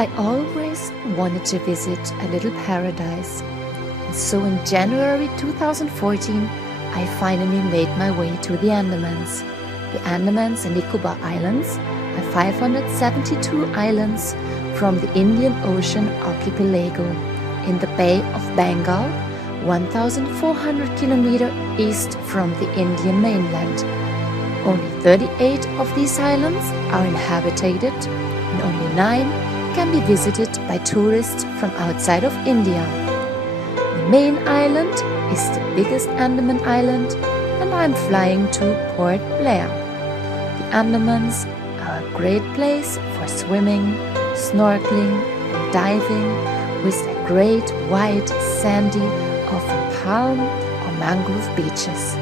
I always wanted to visit a little paradise, and so in January 2014 I finally made my way to the Andamans. The Andamans and Nicobar Islands are 572 islands from the Indian Ocean archipelago in the Bay of Bengal, 1,400 kilometers east from the Indian mainland. Only 38 of these islands are inhabited and only 9 can be visited by tourists from outside of India. The main island is the biggest Andaman island, and I'm flying to Port Blair. The Andamans are a great place for swimming, snorkeling and diving with their great white, sandy, often palm or mangrove beaches.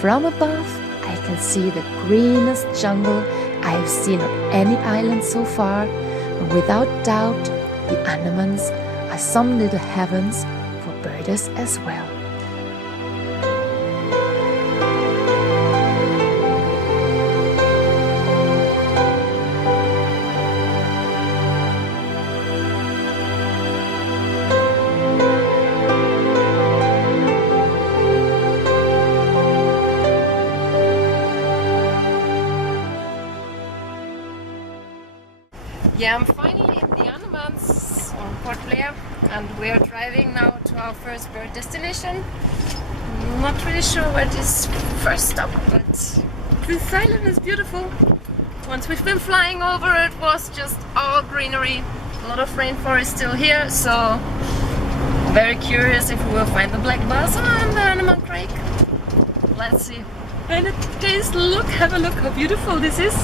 From above I can see the greenest jungle I've seen on any island so far, and without doubt the Andamans are some little heavens for birders as well. Yeah, I'm finally in the Andamans on Port Blair, and we are driving now to our first bird destination. Not really sure where this first stop, but this island is beautiful. Once we've been flying over, it was just all greenery. A lot of rainforest still here, so very curious if we will find the black buzz on the Andaman Crake. Let's see. And it tastes, look, have a look how beautiful this is.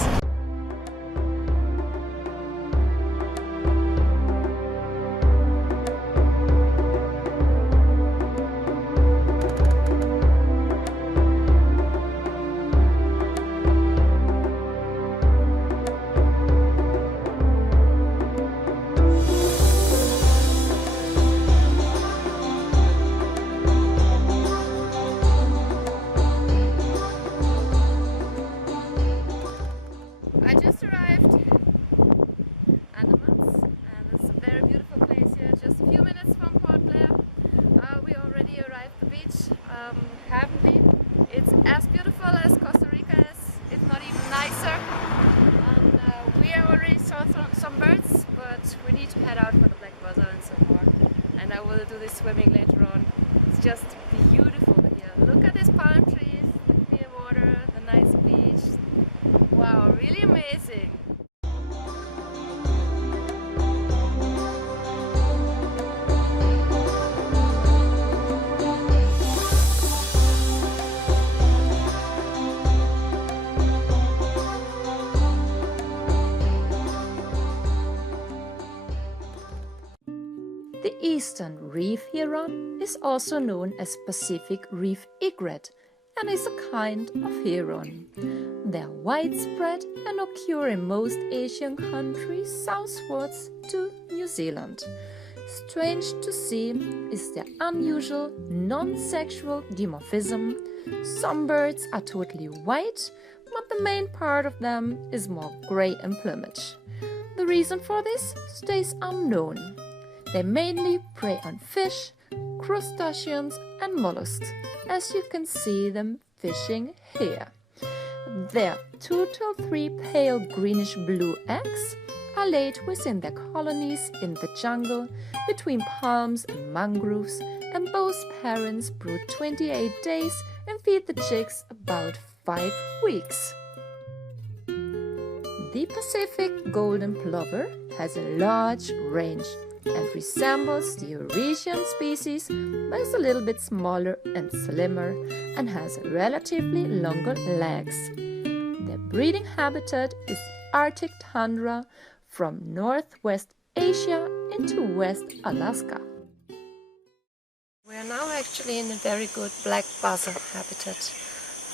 I just arrived Andamans, and it's a very beautiful place here, just a few minutes from Port Blair. We already arrived at the beach, haven't we? It's as beautiful as Costa Rica is, if not even nicer. And we already saw some birds, but we need to head out for the black buzzer and some more. And I will do this swimming later on. It's just beautiful here. Look at these palm trees, the clear water, the nice beach. Wow, really amazing! The eastern reef heron is also known as Pacific reef egret and is a kind of heron. They are widespread and occur in most Asian countries southwards to New Zealand. Strange to see is their unusual non-sexual dimorphism. Some birds are totally white, but the main part of them is more grey in plumage. The reason for this stays unknown. They mainly prey on fish, crustaceans and mollusks, as you can see them fishing here. Their 2 to 3 pale greenish-blue eggs are laid within their colonies in the jungle between palms and mangroves, and both parents brood 28 days and feed the chicks about 5 weeks. The Pacific golden plover has a large range and resembles the Eurasian species, but is a little bit smaller and slimmer and has relatively longer legs. Their breeding habitat is the Arctic tundra from northwest Asia into West Alaska. We are now actually in a very good black buzzer habitat,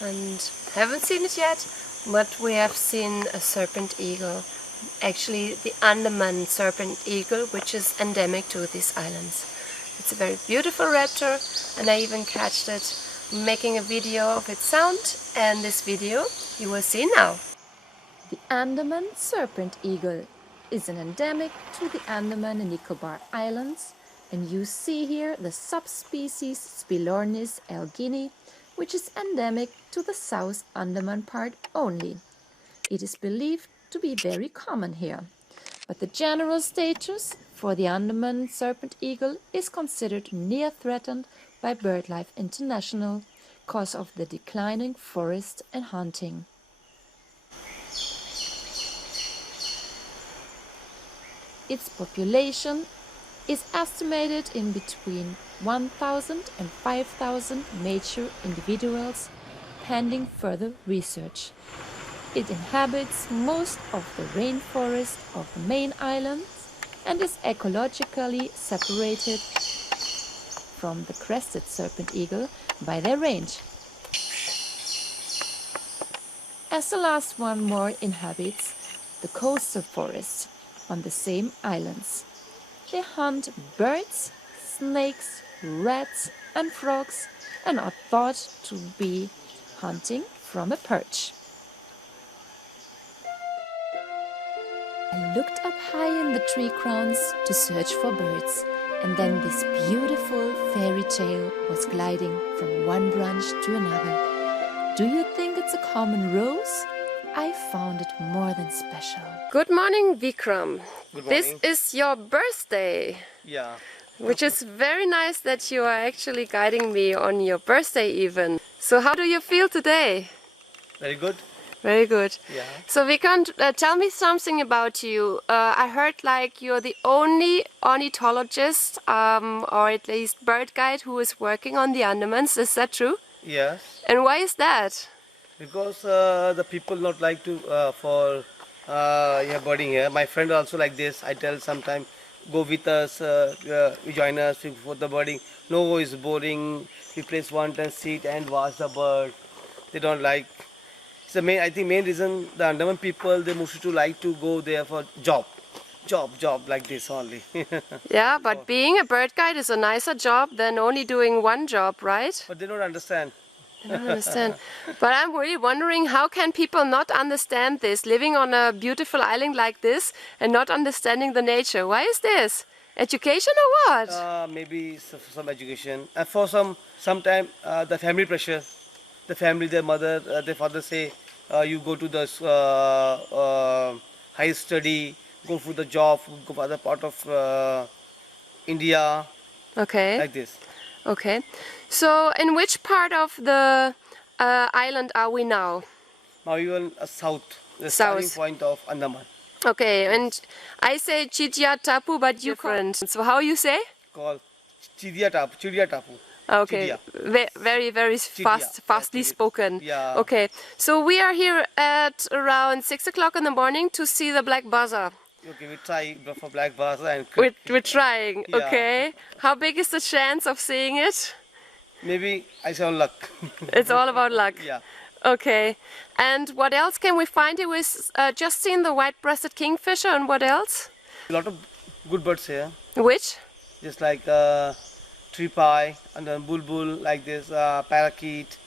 and haven't seen it yet, but we have seen a serpent eagle. Actually the Andaman serpent eagle, which is endemic to these islands. It's a very beautiful raptor, and I even catched it making a video of its sound, and this video you will see now. The Andaman serpent eagle is an endemic to the Andaman and Nicobar Islands, and you see here the subspecies Spilornis elgini, which is endemic to the South Andaman part only. It is believed to be very common here, but the general status for the Andaman serpent eagle is considered near threatened by BirdLife International because of the declining forest and hunting. Its population is estimated in between 1,000 and 5,000 mature individuals, pending further research. It inhabits most of the rainforest of the main islands and is ecologically separated from the crested serpent eagle by their range. As the last one more inhabits the coastal forests on the same islands. They hunt birds, snakes, rats and frogs and are thought to be hunting from a perch. I looked up high in the tree crowns to search for birds, and then this beautiful fairy tale was gliding from one branch to another. Do you think it's a common rose? I found it more than special. Good morning, Vikram. Good morning. This is your birthday. Yeah. Which is very nice that you are actually guiding me on your birthday even. So how do you feel today? Very good. Very good. Yeah. So Vikram, tell me something about you. I heard like you're the only ornithologist or at least bird guide who is working on the Andamans. Is that true? Yes. And why is that? Because the people not like to birding here. My friend also like this. I tell sometime go with us, join us for the birding. No, it's boring. We place one time seat and watch the bird. They don't like. It's the main. I think main reason the Andaman people they mostly to like to go there for job like this only. Yeah, but being a bird guide is a nicer job than only doing one job, right? But they don't understand. I don't understand. But I'm really wondering, how can people not understand this, living on a beautiful island like this and not understanding the nature? Why is this? Education or what? Maybe some education. And for sometime the family pressure. The family, their mother, their father say, you go to the high study, go for the job, go for other part of India, Okay. like this. Okay. So in which part of the island are we now? Now even south, the South. starting point of Andaman, Okay, and I say Chidia Tapu, but you different. So how you say? called Chidia Tapu. Okay, Chidia. very, very fastly Chidia. spoken. Yeah. Okay, so we are here at around 6 o'clock in the morning to see the black buzzer. Okay, we try for black baza and We're trying, Yeah. okay. How big is the chance of seeing it? maybe I say on luck. It's all about luck. Yeah. Okay, and what else can we find here? We've just seen the white-breasted kingfisher, and what else? A lot of good birds here, Which? just like tree pie and then bulbul like this, parakeet.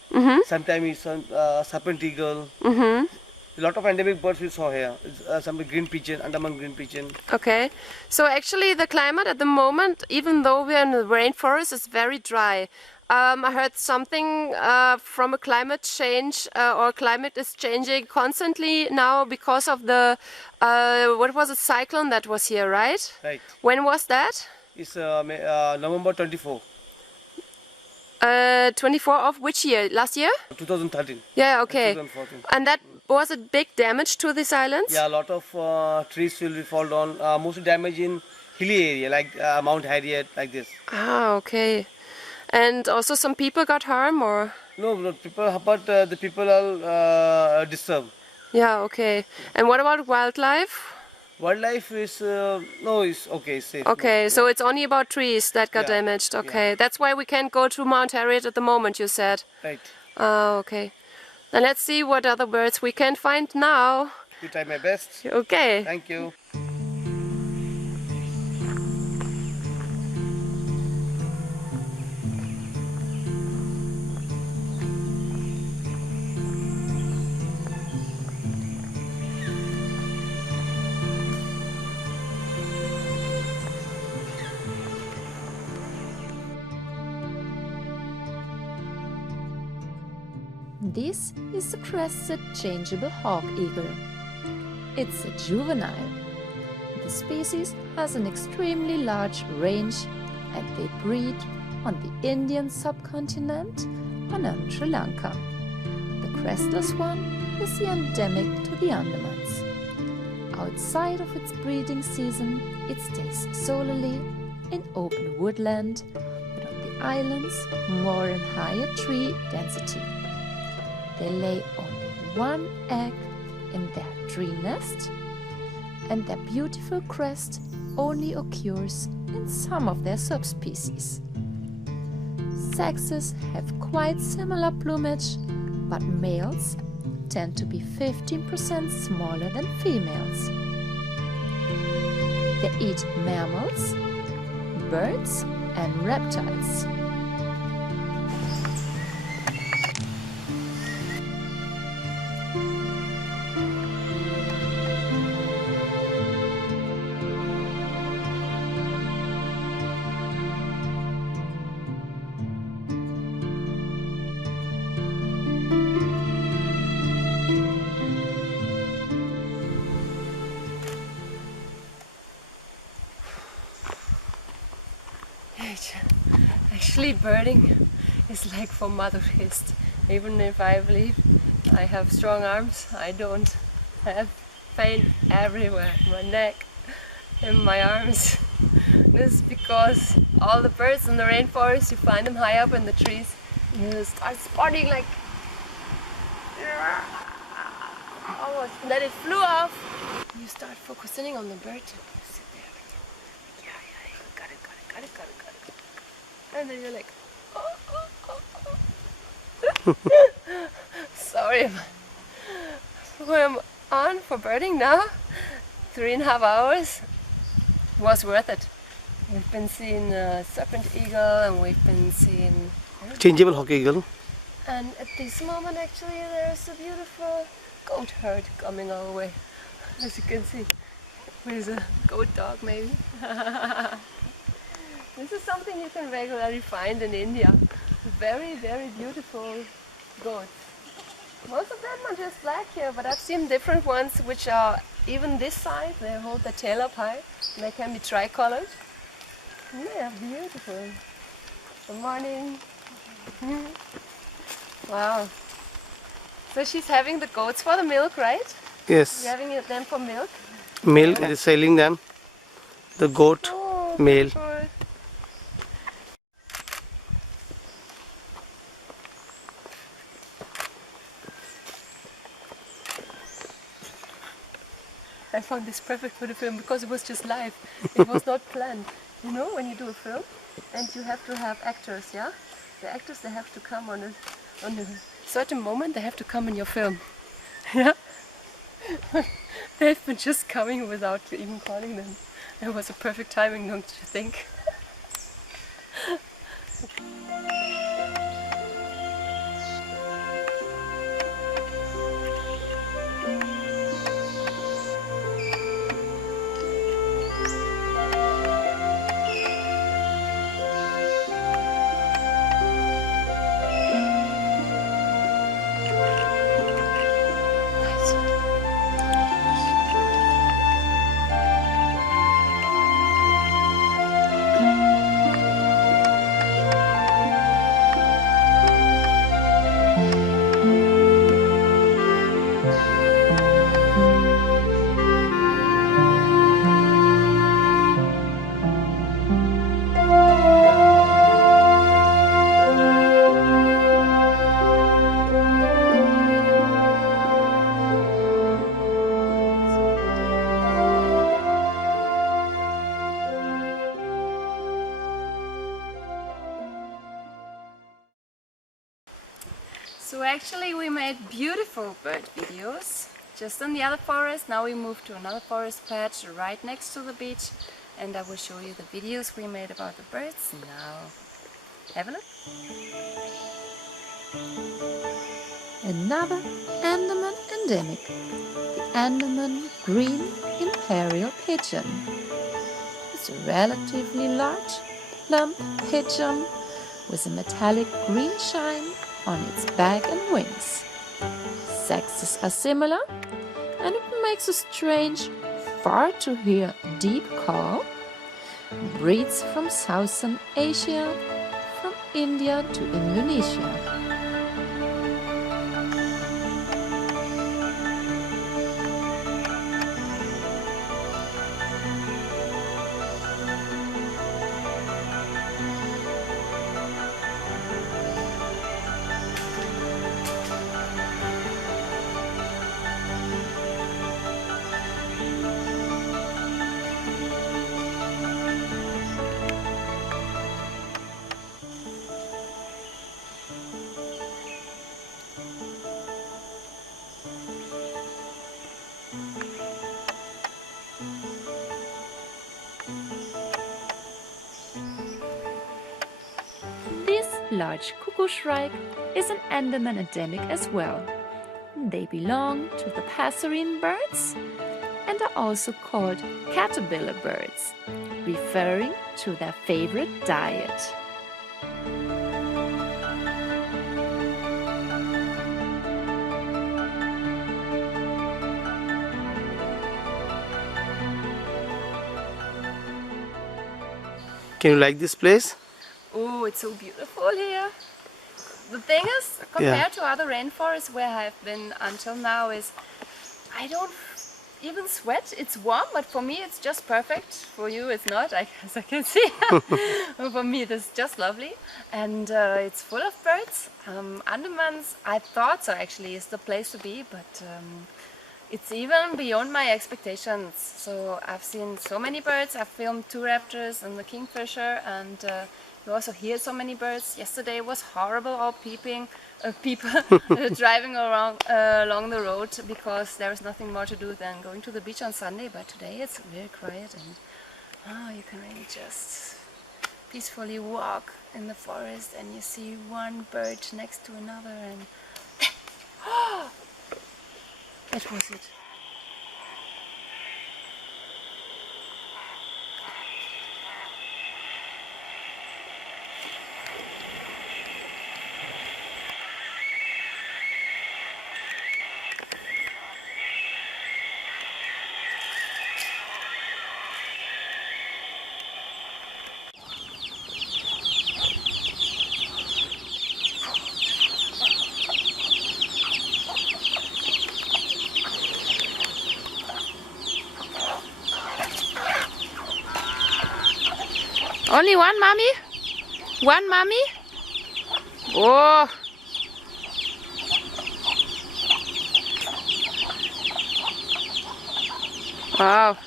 Sometimes it's serpent eagle. A lot of endemic birds we saw here. Some green pigeon, Andaman green pigeon. Okay, so actually the climate at the moment, even though we're in the rainforest, is very dry. I heard something from a climate change, or climate is changing constantly now because of the, what was it, cyclone that was here, right? Right. When was that? It's November 24, 24 of which year? Last year? 2013. Yeah, okay. 2014. And that was a big damage to these islands? Yeah, a lot of trees will fall down. Mostly damage in hilly area like Mount Harriet, like this. Ah, okay. And also some people got harmed, or? No, people, but the people are disturbed. Yeah, okay. And what about wildlife? Wildlife is no, it's okay, it's safe. Okay, so it's only about trees that got Yeah, damaged. Okay, that's why we can't go to Mount Harriet at the moment, you said. Right. Oh, okay. Then let's see what other birds we can find now. We try my best. Okay. Thank you. This is the crested changeable hawk eagle. It's a juvenile. The species has an extremely large range and they breed on the Indian subcontinent and on Sri Lanka. The crestless one is the endemic to the Andamans. Outside of its breeding season, it stays solely in open woodland, but on the islands more in higher tree density. They lay only one egg in their tree nest, and their beautiful crest only occurs in some of their subspecies. Sexes have quite similar plumage, but males tend to be 15% smaller than females. They eat mammals, birds, and reptiles. Actually, birding is like for masochist. Even if I believe I have strong arms, I don't have pain everywhere, my neck and my arms. This is because all the birds in the rainforest, you find them high up in the trees, and you start spotting like almost, and then it flew off. You start focusing on the bird. You sit there with your, yeah, got it. And then you're like, sorry, I'm on for birding now. 3.5 hours was worth it. We've been seeing serpent eagle and we've been seeing Changeable hawk eagle. and at this moment actually there's a beautiful goat herd coming our way. As you can see, there's a goat dog maybe. This is something you can regularly find in India. Very, very beautiful goats. Most of them are just black here, but I've seen different ones which are even this size. They hold the tail up high and they can be tricolored. And they are beautiful. Good morning. Wow. So she's having the goats for the milk, right? Yes. You're having them for milk? Male is selling them. The goat male. Beautiful. I found this perfect for the film because it was just live. It was not planned. You know, when you do a film and you have to have actors, yeah? The actors, they have to come on a certain moment, they have to come in your film. Yeah? They've been just coming without even calling them. It was a perfect timing, don't you think? So actually we made beautiful bird videos just in the other forest. Now we moved to another forest patch right next to the beach and I will show you the videos we made about the birds now. Have a look. Another Andaman endemic, the Andaman green imperial pigeon. It's a relatively large, plump pigeon with a metallic green shine on its back and wings. Sexes are similar, and it makes a strange, far to hear deep call. Breeds from Southern Asia, from India to Indonesia. This large cuckoo shrike is an Andaman endemic as well. They belong to the passerine birds and are also called caterpillar birds, referring to their favorite diet. Can you like this place? Oh, it's so beautiful here. The thing is, compared to other rainforests where I've been until now, is I don't even sweat. It's warm, but for me it's just perfect. For you it's not, as I can see. For me it is just lovely. And it's full of birds. Andamans, I thought so actually, is the place to be, but it's even beyond my expectations. So I've seen so many birds. I've filmed 2 raptors and the kingfisher, and you also hear so many birds. Yesterday was horrible, all people driving around along the road, because there is nothing more to do than going to the beach on Sunday. But today it's very quiet, and you can really just peacefully walk in the forest, and you see one bird next to another, and that was it. Only one, mommy? One, mommy? Oh! Wow!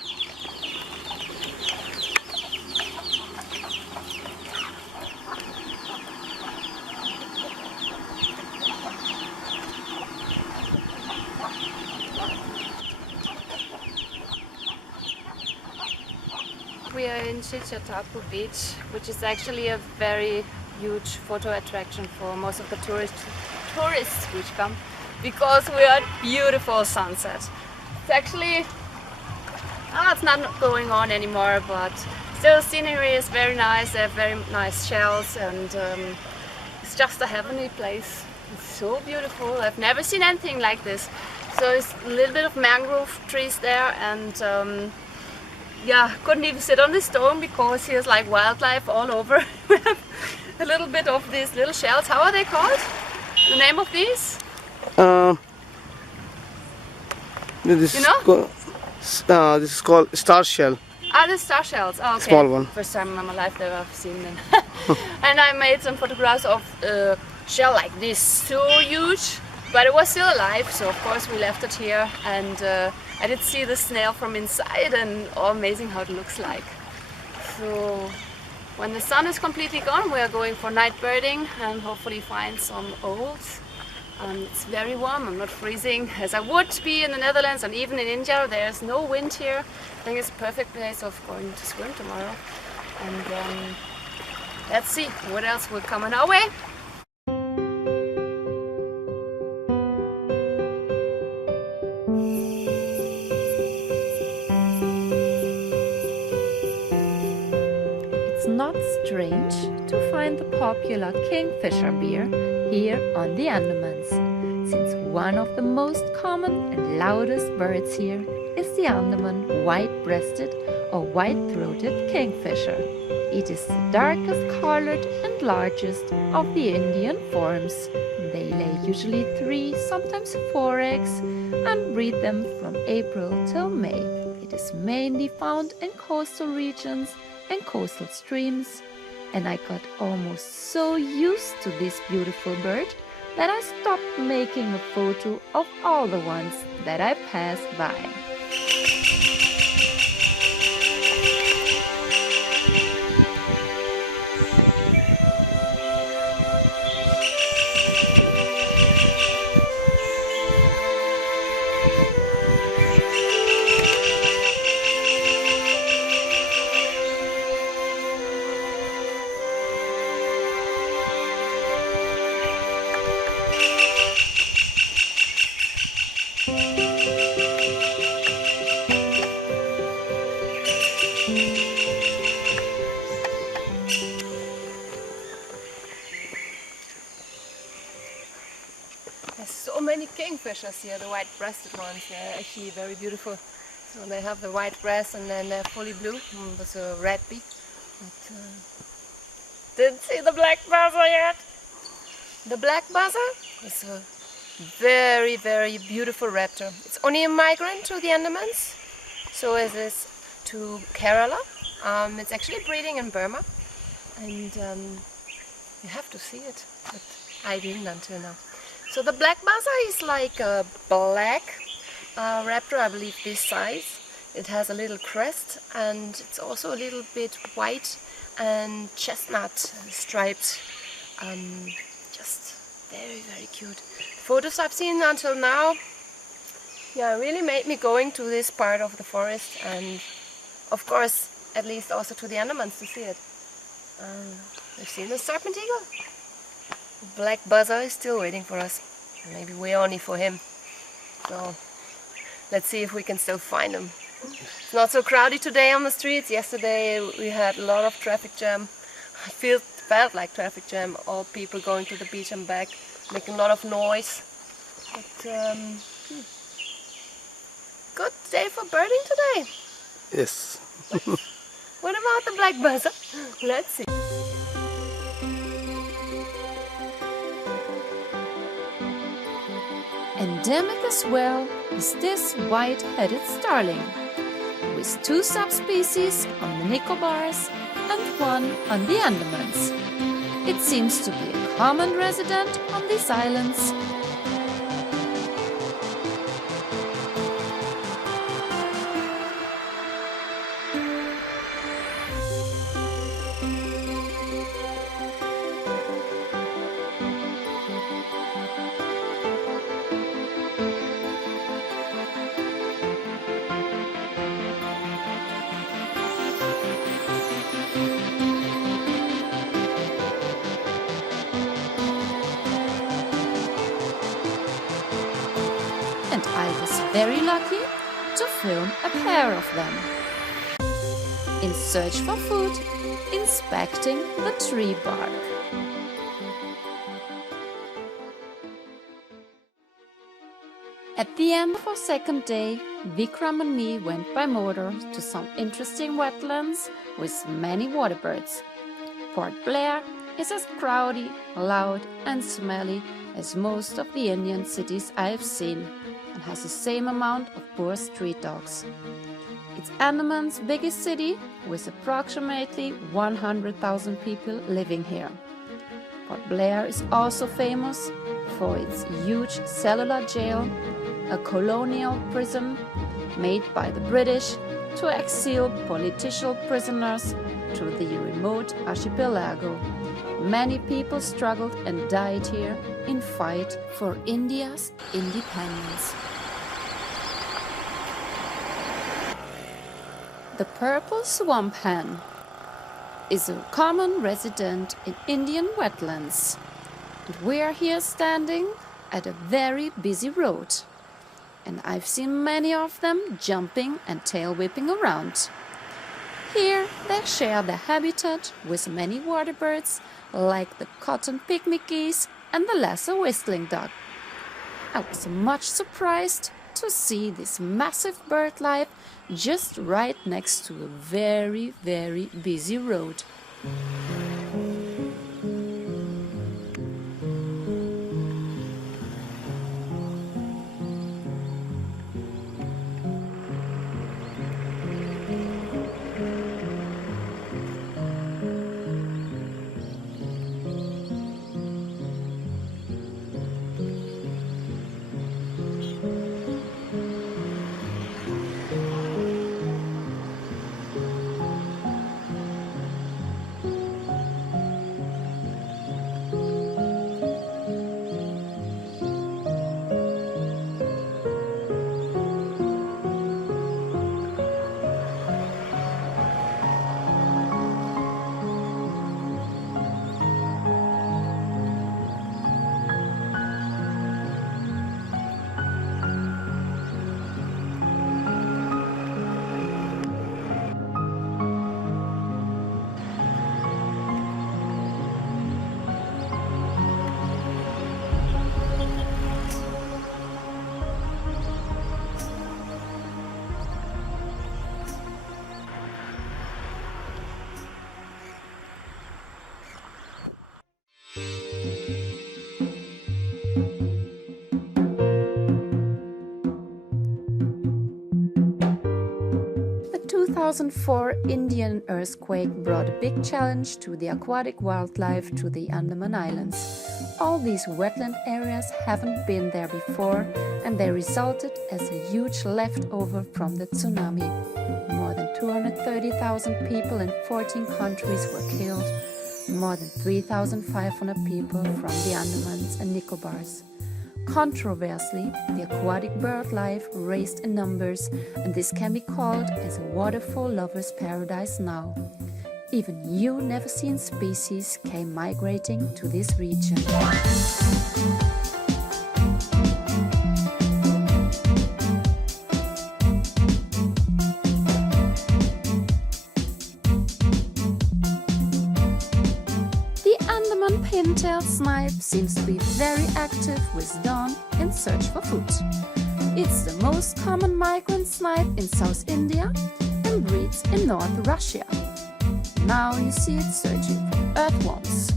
We are in Chilchatapu Beach, which is actually a very huge photo attraction for most of the tourists which come, because we are at beautiful sunset. It's actually, it's not going on anymore, but still the scenery is very nice. They have very nice shells, and it's just a heavenly place. It's so beautiful. I've never seen anything like this. So it's a little bit of mangrove trees there, and yeah, couldn't even sit on the stone because here's like wildlife all over. We have a little bit of these little shells. How are they called? The name of these? This You know? This is called star shell. Ah, the star shells. Oh, okay. Small one. First time in my life that I've seen them. And I made some photographs of a shell like this, so huge, but it was still alive. So of course we left it here, and I did see the snail from inside, and amazing how it looks like. So when the sun is completely gone, we are going for night birding and hopefully find some owls. It's very warm. I'm not freezing as I would be in the Netherlands, and even in India. There's no wind here. I think it's a perfect place of going to swim tomorrow. And let's see what else will come on our way. It's not strange to find the popular kingfisher beer here on the Andamans, since one of the most common and loudest birds here is the Andaman white-breasted or white-throated kingfisher. It is the darkest colored and largest of the Indian forms. They lay usually 3, sometimes 4 eggs and breed them from April till May. It is mainly found in coastal regions and coastal streams, and I got almost so used to this beautiful bird that I stopped making a photo of all the ones that I passed by. There's so many kingfishers here, the white-breasted ones. They're actually very beautiful. So they have the white breast and then they're fully blue with a red beak. But, didn't see the black buzzer yet. The black buzzer is a very, very beautiful raptor. It's only a migrant to the Andamans, so it is to Kerala. It's actually breeding in Burma, and you have to see it, but I didn't until now. So the black buzzer is like a black raptor, I believe this size. It has a little crest and it's also a little bit white and chestnut striped. Just very, very cute. The photos I've seen until now, yeah, really made me going to this part of the forest, and of course at least also to the Andamans to see it. We've seen the serpent eagle. Black buzzer is still waiting for us. Maybe we're only for him. So let's see if we can still find him. It's not so crowded today on the streets. Yesterday we had a lot of traffic jam. I felt like traffic jam. All people going to the beach and back, making a lot of noise. But good day for birding today. Yes. What about the black buzzer? Let's see. Endemic as well is this white-headed starling, with 2 subspecies on the Nicobars and 1 on the Andamans. It seems to be a common resident on these islands. And I was very lucky to film a pair of them. In search for food, inspecting the tree bark. At the end of our second day, Vikram and me went by motor to some interesting wetlands with many waterbirds. Port Blair is as crowded, loud and smelly as most of the Indian cities I have seen, and has the same amount of poor street dogs. It's Andaman's biggest city, with approximately 100,000 people living here. Port Blair is also famous for its huge cellular jail, a colonial prison made by the British to exile political prisoners to the remote archipelago. Many people struggled and died here in fight for India's independence. The purple swamp hen is a common resident in Indian wetlands, and we are here standing at a very busy road, and I've seen many of them jumping and tail whipping around. Here they share their habitat with many water birds like the cotton pygmy geese and the lesser whistling duck. I was much surprised to see this massive bird life just right next to a very, very busy road. The 2004 Indian earthquake brought a big challenge to the aquatic wildlife to the Andaman Islands. All these wetland areas haven't been there before, and they resulted as a huge leftover from the tsunami. More than 230,000 people in 14 countries were killed, more than 3,500 people from the Andamans and Nicobars. Controversially, the aquatic bird life raised in numbers, and this can be called as a waterfall lover's paradise now. Even new never-seen species came migrating to this region. Pintail snipe seems to be very active with dawn in search for food. It's the most common migrant snipe in South India and breeds in North Russia. Now you see it searching for earthworms.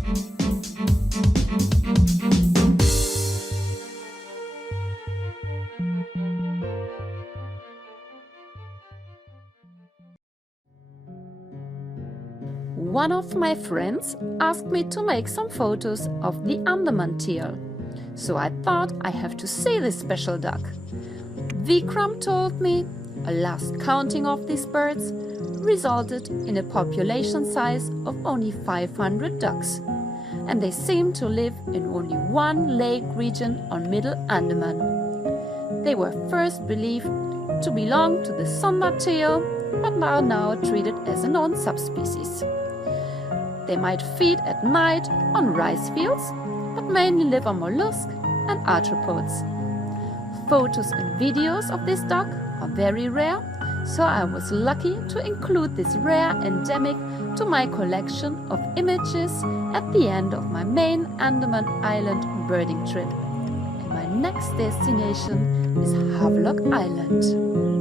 One of my friends asked me to make some photos of the Andaman teal, so I thought I have to see this special duck. Vikram told me a last counting of these birds resulted in a population size of only 500 ducks, and they seem to live in only one lake region on Middle Andaman. They were first believed to belong to the Sunda teal, but are now treated as a known subspecies. They might feed at night on rice fields, but mainly live on mollusks and arthropods. Photos and videos of this duck are very rare, so I was lucky to include this rare endemic to my collection of images at the end of my main Andaman Island birding trip. And my next destination is Havelock Island.